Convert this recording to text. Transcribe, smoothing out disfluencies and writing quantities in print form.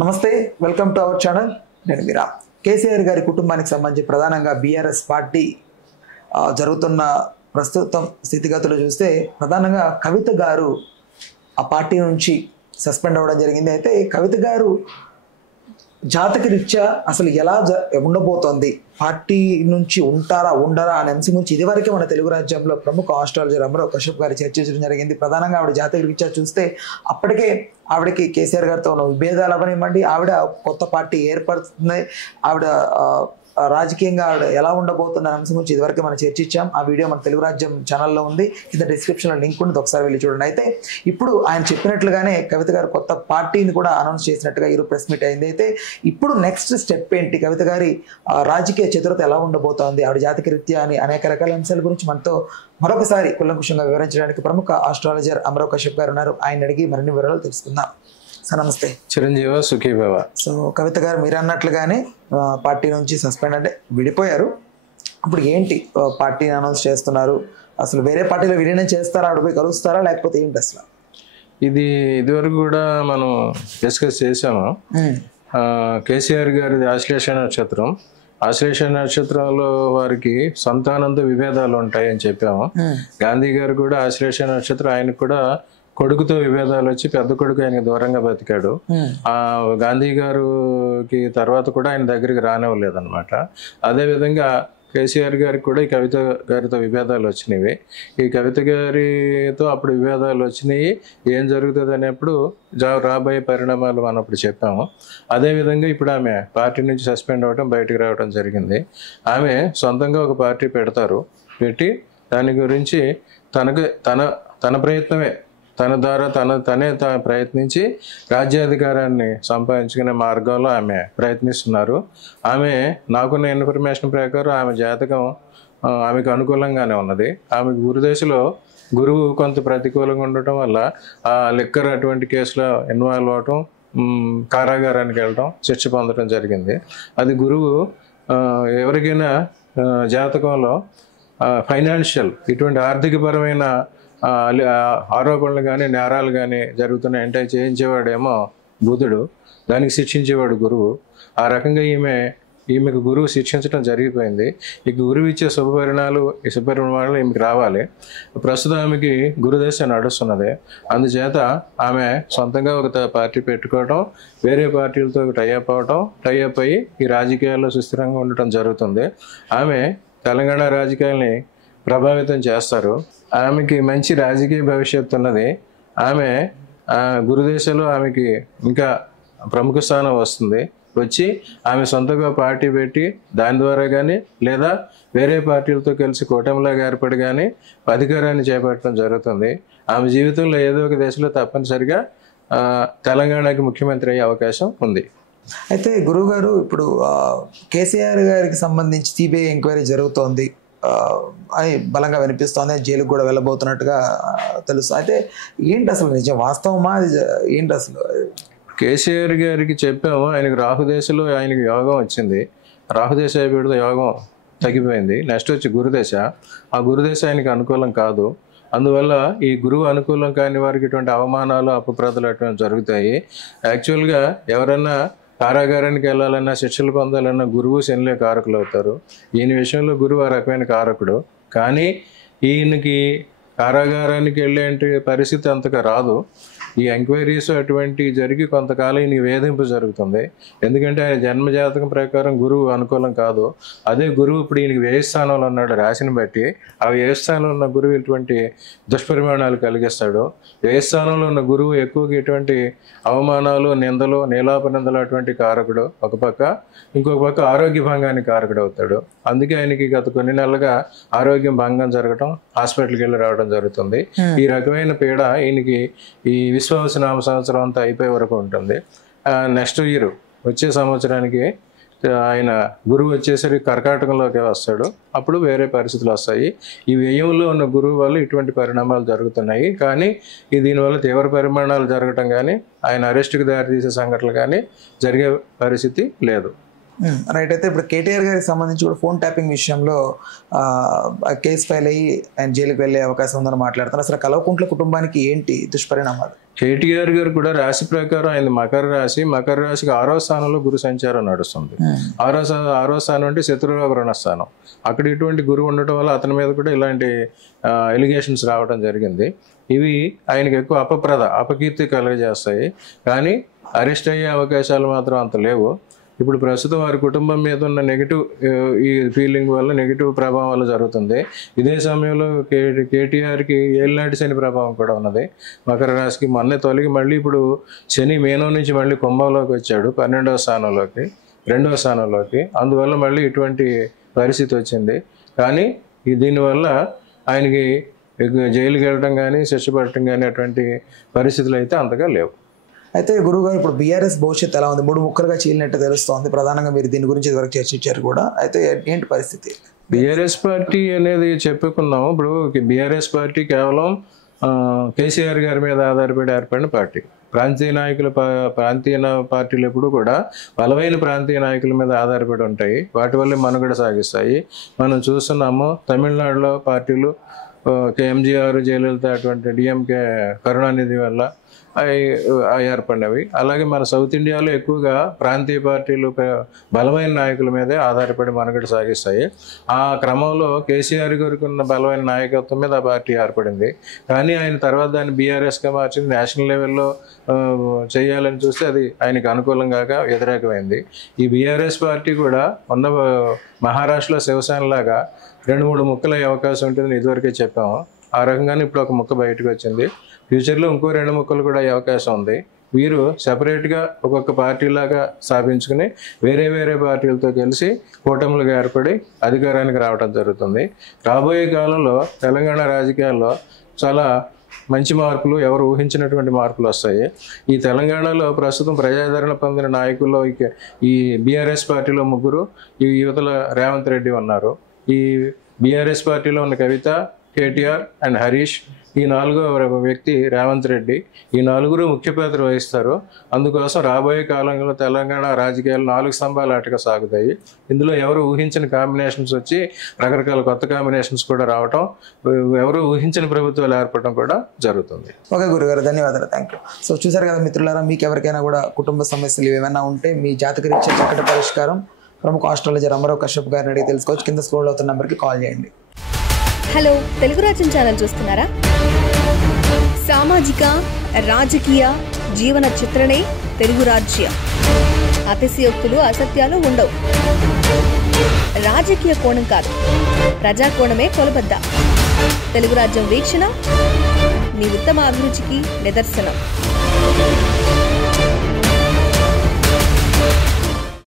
నమస్తే, welcome to our channel. నేను మీరా. కేసీఆర్ గారి కుటుంబానికి సంబంధించి ప్రధానంగా బీఆర్ఎస్ పార్టీ జరుగుతున్న ప్రస్తుతం స్థితిగతులు చూస్తే ప్రధానంగా కవిత గారు ఆ పార్టీ నుంచి సస్పెండ్ అవ్వడం జరిగింది. అయితే కవిత గారు జాతక రీత్యా అసలు ఎలా ఉండబోతోంది, పార్టీ నుంచి ఉండరా అనే అంశం గురించి ఇదివరకే మన తెలుగు రాజ్యంలో ప్రముఖ ఆస్ట్రాలజర్ అమరో కశ్యప్ గారు చర్చించడం జరిగింది. ప్రధానంగా ఆవిడ జాతక రీత్యా చూస్తే అప్పటికే ఆవిడకి కేసీఆర్ గారితో ఉన్న విభేదాలు అవనివ్వండి, ఆవిడ కొత్త పార్టీ ఏర్పడుతుంది, ఆవిడ రాజకీయంగా ఆవిడ ఎలా ఉండబోతున్న అంశం గురించి ఇదివరకే మనం చర్చించాం. ఆ వీడియో మన తెలుగు రాజ్యం ఛానల్లో ఉంది, కింద డిస్క్రిప్షన్లో లింక్ ఉంది, ఒకసారి వెళ్ళి చూడండి. అయితే ఇప్పుడు ఆయన చెప్పినట్లుగానే కవిత గారు కొత్త పార్టీని కూడా అనౌన్స్ చేసినట్టుగా ఈరోజు ప్రెస్ మీట్ అయింది. అయితే ఇప్పుడు నెక్స్ట్ స్టెప్ ఏంటి, కవిత గారి రాజకీయ చతురత ఎలా ఉండబోతోంది, ఆవిడ జాతక రీత్యా అని అనేక రకాల అంశాల గురించి మనతో మరొకసారి కులంకుషంగా వివరించడానికి ప్రముఖ ఆస్ట్రాలజర్ అమరో కశ్యప్ గారు ఉన్నారు. ఆయన అడిగి మరిన్ని వివరాలు తెలుసుకుందాం. సార్ నమస్తే. చిరంజీవి సుఖీభవ. సో కవిత గారు మీరు అన్నట్లుగానే పార్టీ నుంచి సస్పెండ్ అంటే విడిపోయారు. ఇప్పుడు ఏంటి, పార్టీని అనౌన్స్ చేస్తున్నారు, అసలు వేరే పార్టీలో విలీనం చేస్తారా, ఆవిడ పోయి కలుస్తారా, లేకపోతే ఏంటి అసలు? ఇదివరకు కూడా మనం డిస్కస్ చేసాము. కేసీఆర్ గారిది ఆశ్లేష నక్షత్రం. ఆశ్లేష నక్షత్రంలో వారికి సంతానంతో విభేదాలు ఉంటాయని చెప్పాము. గాంధీ గారు కూడా ఆశ్లేష నక్షత్రం, ఆయనకు కూడా కొడుకుతో విభేదాలు వచ్చి పెద్ద కొడుకు ఆయనకి దూరంగా బతికాడు. ఆ గాంధీ గారికి తర్వాత కూడా ఆయన దగ్గరికి రానివ్వలేదన్నమాట. అదేవిధంగా కేసీఆర్ గారికి కూడా ఈ కవిత గారితో విభేదాలు వచ్చినవి. ఈ కవిత గారితో అప్పుడు విభేదాలు వచ్చినాయి. ఏం జరుగుతుంది అనేప్పుడు రాబోయే పరిణామాలు మనం అప్పుడు చెప్పాము. అదేవిధంగా ఇప్పుడు ఆమె పార్టీ నుంచి సస్పెండ్ అవ్వడం, బయటకు రావడం జరిగింది. ఆమె సొంతంగా ఒక పార్టీ పెట్టి దాని గురించి తన ప్రయత్నమే, తన ద్వారా తనే ప్రయత్నించి రాజ్యాధికారాన్ని సంపాదించుకునే మార్గంలో ఆమె ప్రయత్నిస్తున్నారు. ఆమె నాకున్న ఇన్ఫర్మేషన్ ప్రకారం ఆమె జాతకం ఆమెకు అనుకూలంగానే ఉన్నది. ఆమెకు గురుదశలో గురువు కొంత ప్రతికూలంగా ఉండటం వల్ల ఆ లిక్కర్ అటువంటి కేసులో ఇన్వాల్వ్ అవటం, కారాగారానికి వెళ్ళటం, శిక్ష పొందడం జరిగింది. అది గురువు ఎవరికైనా జాతకంలో ఫైనాన్షియల్ ఇటువంటి ఆర్థికపరమైన ఆరోపణలు కానీ నేరాలు కానీ జరుగుతున్నాయంటే చేయించేవాడేమో బుధుడు, దానికి శిక్షించేవాడు గురువు. ఆ రకంగా ఈమెకు గురువు శిక్షించడం జరిగిపోయింది. ఇక గురువు ఇచ్చే శుభపరిణామాలు ఈమెకి రావాలి. ప్రస్తుతం ఆమెకి గురుదశ నడుస్తున్నది. అందుచేత ఆమె సొంతంగా ఒక పార్టీ పెట్టుకోవటం, వేరే పార్టీలతో టైఅప్ అయ్యి ఈ రాజకీయాల్లో సుస్థిరంగా ఉండటం జరుగుతుంది. ఆమె తెలంగాణ రాజకీయాల్ని ప్రభావితం చేస్తారు. ఆమెకి మంచి రాజకీయ భవిష్యత్తు ఉన్నది. ఆమె గురుదేశంలో ఆమెకి ఇంకా ప్రముఖ స్థానం వచ్చి ఆమె సొంతంగా పార్టీ పెట్టి దాని ద్వారా కానీ లేదా వేరే పార్టీలతో కలిసి కూటమిలాగా ఏర్పడి కానీ అధికారాన్ని చేపట్టడం జరుగుతుంది. ఆమె జీవితంలో ఏదో ఒక దశలో తప్పనిసరిగా తెలంగాణకి ముఖ్యమంత్రి అయ్యే అవకాశం ఉంది. అయితే గురువు గారు, ఇప్పుడు కేసీఆర్ గారికి సంబంధించి సిబిఐ ఎంక్వైరీ జరుగుతోంది అని బలంగా వినిపిస్తోంది, జైలుకు కూడా వెళ్ళబోతున్నట్టుగా తెలుస్తుంది. అయితే ఏంటి అసలు నిజం, వాస్తవమా, ఏంటి అసలు? కేసీఆర్ గారికి చెప్పాము, ఆయనకు రాహుదేశలో ఆయనకి యోగం వచ్చింది. రాహుదేశ అయిపోయిన యోగం తగ్గిపోయింది. నెక్స్ట్ వచ్చి గురుదశ. ఆ గురుదశ ఆయనకి అనుకూలం కాదు. అందువల్ల ఈ గురువు అనుకూలం కాని వారికి ఇటువంటి అవమానాలు, అపప్రదలు అటువంటి జరుగుతాయి. యాక్చువల్గా ఎవరన్నా కారాగారానికి వెళ్ళాలన్నా, శిక్షలు పొందాలన్నా గురువు శనిలే కారకులు అవుతారు. ఈయన విషయంలో గురువు ఆ రకమైన కారకుడు. కానీ ఈయనకి కారాగారానికి వెళ్ళే పరిస్థితి అంతగా రాదు. ఈ ఎంక్వైరీస్ అటువంటి జరిగి కొంతకాలం ఈయనకి వేధింపు జరుగుతుంది. ఎందుకంటే ఆయన జన్మజాతకం ప్రకారం గురువు అనుకూలం కాదు. అదే గురువు ఇప్పుడు ఈయనకి వ్యయ స్థానంలో ఉన్నాడు. రాశిని బట్టి ఆ వ్యయ స్థానంలో ఉన్న గురువు ఇటువంటి దుష్పరిమాణాలు కలిగిస్తాడు. వ్యయ స్థానంలో ఉన్న గురువు ఎక్కువగా ఇటువంటి అవమానాలు, నిందలు, నీలాపనిందలు అటువంటి కారకుడు ఒక పక్క, ఇంకొక పక్క ఆరోగ్య భంగానికి కారకుడు అవుతాడు. అందుకే ఆయనకి గత కొన్ని నెలలుగా ఆరోగ్యం భంగం జరగటం, హాస్పిటల్కి వెళ్ళి రావడం జరుగుతుంది. ఈ రకమైన పీడ ఈయనకి ఈ విశ్వాసనామ సంవత్సరం అంతా అయిపోయే వరకు ఉంటుంది. నెక్స్ట్ ఇయర్ వచ్చే సంవత్సరానికి ఆయన గురువు వచ్చేసరికి కర్కాటకంలోకి వస్తాడు. అప్పుడు వేరే పరిస్థితులు వస్తాయి. ఈ వ్యయంలో ఉన్న గురువు వల్ల ఇటువంటి పరిణామాలు జరుగుతున్నాయి. కానీ దీనివల్ల తీవ్ర పరిమాణాలు జరగటం కానీ, ఆయన అరెస్ట్కి దారితీసే సంఘటనలు కానీ జరిగే పరిస్థితి లేదు. రైట్. అయితే ఇప్పుడు కేటీఆర్ గారికి సంబంధించి కూడా ఫోన్ ట్యాపింగ్ విషయంలో కేసు ఫైల్ అయ్యి ఆయన జైలుకి వెళ్ళే అవకాశం ఉందని మాట్లాడుతున్నారు. అసలు కల్వకుంట్ల కుటుంబానికి ఏంటి దుష్పరిణామాలు? కేటీఆర్ గారు కూడా రాశి ప్రకారం ఆయన మకర రాశికి 6వ స్థానంలో గురు సంచారం నడుస్తుంది. 6వ స్థానం అంటే శత్రురోగ రుణస్థానం. అక్కడ ఇటువంటి గురువు ఉండటం వల్ల అతని మీద కూడా ఇలాంటి ఎలిగేషన్స్ రావడం జరిగింది. ఇవి ఆయనకి ఎక్కువ అపకీర్తి కలుగజేస్తాయి, కానీ అరెస్ట్ అయ్యే అవకాశాలు మాత్రం అంత లేవు. ఇప్పుడు ప్రస్తుతం వారి కుటుంబం మీద ఉన్న నెగిటివ్ ఈ ఫీలింగ్ వల్ల నెగిటివ్ ప్రభావం వల్ల జరుగుతుంది. ఇదే సమయంలో కేటీఆర్కి ఏళ్ళనాటి శని ప్రభావం కూడా ఉన్నది. మకర రాశికి మొన్నే తొలగి మళ్ళీ ఇప్పుడు శని మీనం నుంచి మళ్ళీ కుంభంలోకి వచ్చాడు, 12వ స్థానంలోకి, 2వ స్థానంలోకి. అందువల్ల మళ్ళీ ఇటువంటి పరిస్థితి వచ్చింది. కానీ దీనివల్ల ఆయనకి జైలుకి వెళ్ళడం కానీ శిక్ష పడటం కానీ అటువంటి పరిస్థితులు అయితే అంతగా లేవు. అయితే గురువుగారు ఇప్పుడు బీఆర్ఎస్ భవిష్యత్తు ఎలా ఉంది? 3 ముక్కలుగా చీలినట్టు తెలుస్తోంది. ప్రధానంగా మీరు దీని గురించి ఇదివరకు చర్చించారు కూడా. అయితే ఏంటి పరిస్థితి? బీఆర్ఎస్ పార్టీ అనేది చెప్పుకున్నాము. ఇప్పుడు బీఆర్ఎస్ పార్టీ కేవలం కేసీఆర్ గారి మీద ఆధారపడి ఏర్పడిన పార్టీ. ప్రాంతీయ పార్టీలు ఎప్పుడు కూడా బలమైన ప్రాంతీయ నాయకుల మీద ఆధారపడి ఉంటాయి. వాటి వల్లే మనుగడ సాగిస్తాయి. మనం చూస్తున్నాము తమిళనాడులో పార్టీలు ఎంజీఆర్, జయలలిత, అటువంటి డిఎంకే, కరుణానిధి వల్ల ఏర్పడినవి. అలాగే మన సౌత్ ఇండియాలో ఎక్కువగా ప్రాంతీయ పార్టీలు బలమైన నాయకుల మీదే ఆధారపడి మనుగడ సాగిస్తాయి. ఆ క్రమంలో కేసీఆర్ గారికి ఉన్న బలమైన నాయకత్వం మీద ఆ పార్టీ ఏర్పడింది. కానీ ఆయన తర్వాత దాన్ని బీఆర్ఎస్గా మార్చింది. నేషనల్ లెవెల్లో చేయాలని చూస్తే అది ఆయనకు అనుకూలంగా వ్యతిరేకమైంది. ఈ బీఆర్ఎస్ పార్టీ కూడా ఉన్న మహారాష్ట్రలో శివసేన లాగా 2-3 ముక్కలు అయ్యే అవకాశం ఉంటుందని ఇదివరకే చెప్పాము. ఆ రకంగానే ఇప్పుడు ఒక ముక్క బయటకు వచ్చింది. ఫ్యూచర్లో ఇంకో 2 ముక్కలు కూడా అయ్యే అవకాశం ఉంది. వీరు సెపరేట్గా ఒక్కొక్క పార్టీలాగా స్థాపించుకుని వేరే వేరే పార్టీలతో కలిసి కూటములుగా ఏర్పడి అధికారానికి రావడం జరుగుతుంది. రాబోయే కాలంలో తెలంగాణ రాజకీయాల్లో చాలా మంచి మార్పులు, ఎవరు ఊహించినటువంటి మార్పులు వస్తాయి. ఈ తెలంగాణలో ప్రస్తుతం ప్రజాదరణ పొందిన నాయకుల్లో ఈ బీఆర్ఎస్ పార్టీలో 3, ఈ యువతల రేవంత్ రెడ్డి ఉన్నారు. ఈ బీఆర్ఎస్ పార్టీలో ఉన్న కవిత, కేటీఆర్ అండ్ హరీష్, ఈ 4వ వ్యక్తి రేవంత్ రెడ్డి. ఈ 4 ముఖ్య పాత్ర వహిస్తారు. అందుకోసం రాబోయే కాలంలో తెలంగాణ రాజకీయాలు 4 స్తంభాల ఆటగా సాగుతాయి. ఇందులో ఎవరు ఊహించిన కాంబినేషన్స్ వచ్చి రకరకాల కొత్త కాంబినేషన్స్ కూడా రావటం, ఎవరు ఊహించిన ప్రభుత్వాలు ఏర్పడటం కూడా జరుగుతుంది. ఓకే గురుగారు, ధన్యవాదాలు. Thank you. సో చూసారు కదా మిత్రులారా, మీకు ఎవరికైనా కూడా కుటుంబ సమస్యలు ఏమైనా ఉంటే మీ జాతకరీత్యా చక్కటి పరిష్కారం ప్రముఖ ఆస్ట్రాలజర్ అమరావ్ కశ్యప్ గారిని అడిగి తెలుసుకోవచ్చు. కింద స్క్రోల్ అవుతున్న నెంబర్కి కాల్ చేయండి. హలో, తెలుగు రాజ్యం ఛానల్ చూస్తున్నారా? సామాజిక, రాజకీయ, జీవన చిత్రణే తెలుగు రాజ్యం. అతిశయోక్తులు, అసత్యాలు ఉండవు. రాజకీయ కోణం కాదు, ప్రజా కోణమే కొలబద్ద. తెలుగు రాజ్యం వీక్షణ మీ ఉత్తమ అభిరుచికి నిదర్శనం.